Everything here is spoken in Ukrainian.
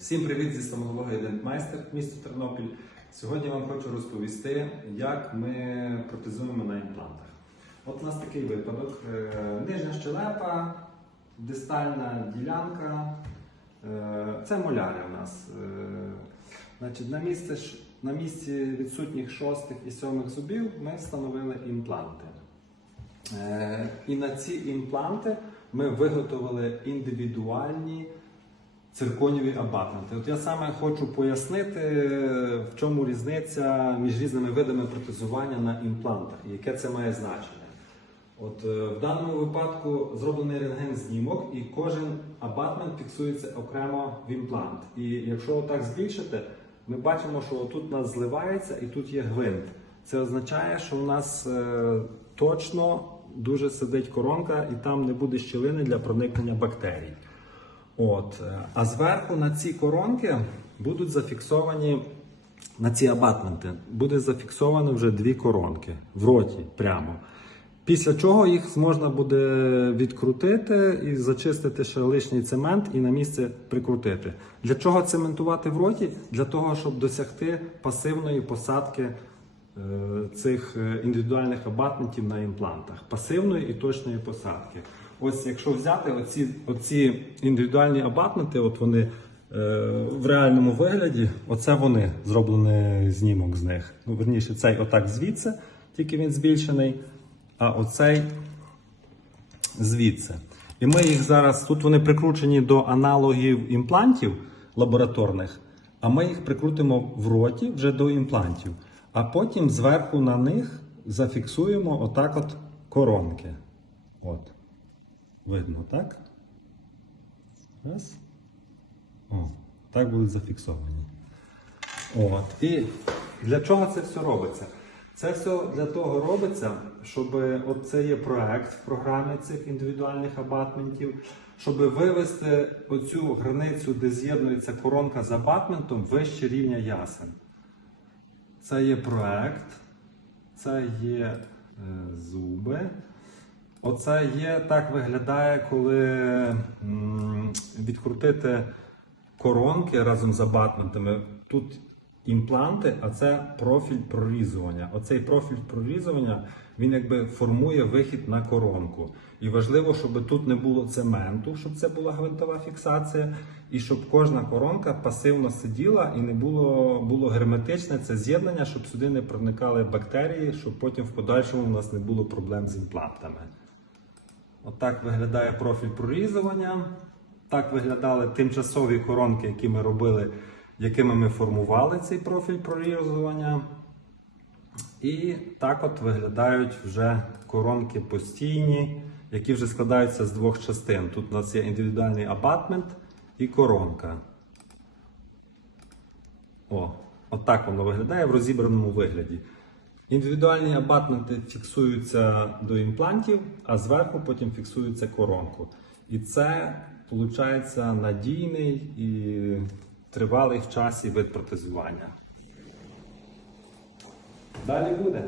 Всім привіт зі стоматології Дентмайстер місто Тернопіль. Сьогодні вам хочу розповісти, як ми протезуємо на імплантах. От у нас такий випадок: Е, нижня щелепа, дистальна ділянка. Е, Це моляри у нас. Е, Значить, на, місце, на місці відсутніх шостих і сьомих зубів ми встановили імпланти. І на ці імпланти ми виготовили індивідуальні цирконіві абатменти. От я саме хочу пояснити, в чому різниця між різними видами протезування на імплантах і яке це має значення. От е, в даному випадку зроблений рентген-знімок, і кожен абатмент фіксується окремо в імплант. І якщо отак збільшити, ми бачимо, що тут нас зливається і тут є гвинт. Це означає, що у нас е, точно дуже сидить коронка, і там не буде щілини для проникнення бактерій. От. е, А зверху на ці коронки будуть зафіксовані на ці абатменти. Буде зафіксовано вже дві коронки в роті прямо. Після чого їх можна буде відкрутити і зачистити ще лишній цемент і на місце прикрутити. Для чого цементувати в роті? Для того, щоб досягти пасивної посадки е, цих е, індивідуальних абатментів на імплантах. Пасивної і точної посадки. Ось якщо взяти оці, оці індивідуальні абатменти, от вони е, в реальному вигляді, оце вони зроблений знімок з них. Ну, верніше, цей отак звідси, тільки він збільшений, а оцей звідси. І ми їх зараз, тут вони прикручені до аналогів імплантів лабораторних, а ми їх прикрутимо в роті вже до імплантів. А потім зверху на них зафіксуємо отак от коронки. От. Видно, так? Раз. О, так будуть зафіксовані. От. І для чого це все робиться? Це все для того робиться, щоб це є проект в програмі цих індивідуальних абатментів, щоб вивести оцю границю, де з'єднується коронка з абатментом, вище рівня ясен. Це є проект, це є е, зуби. Оце є, так виглядає, коли відкрутити коронки разом з абатментами. Тут імпланти, а це профіль прорізування. Оцей профіль прорізування він якби формує вихід на коронку. І важливо, щоб тут не було цементу, щоб це була гвинтова фіксація, і щоб кожна коронка пасивно сиділа і не було, було герметичне це з'єднання, щоб сюди не проникали бактерії, щоб потім в подальшому у нас не було проблем з імплантами. Отак виглядає профіль прорізування. Так виглядали тимчасові коронки, які ми робили, якими ми формували цей профіль прорізування. І так от виглядають вже коронки постійні, які вже складаються з двох частин. Тут у нас є індивідуальний абатмент і коронка. О, отак воно виглядає в розібраному вигляді. Індивідуальні абатменти фіксуються до імплантів, а зверху потім фіксується коронку. І це виходить надійний і тривалий в часі вид протезування. Далі буде.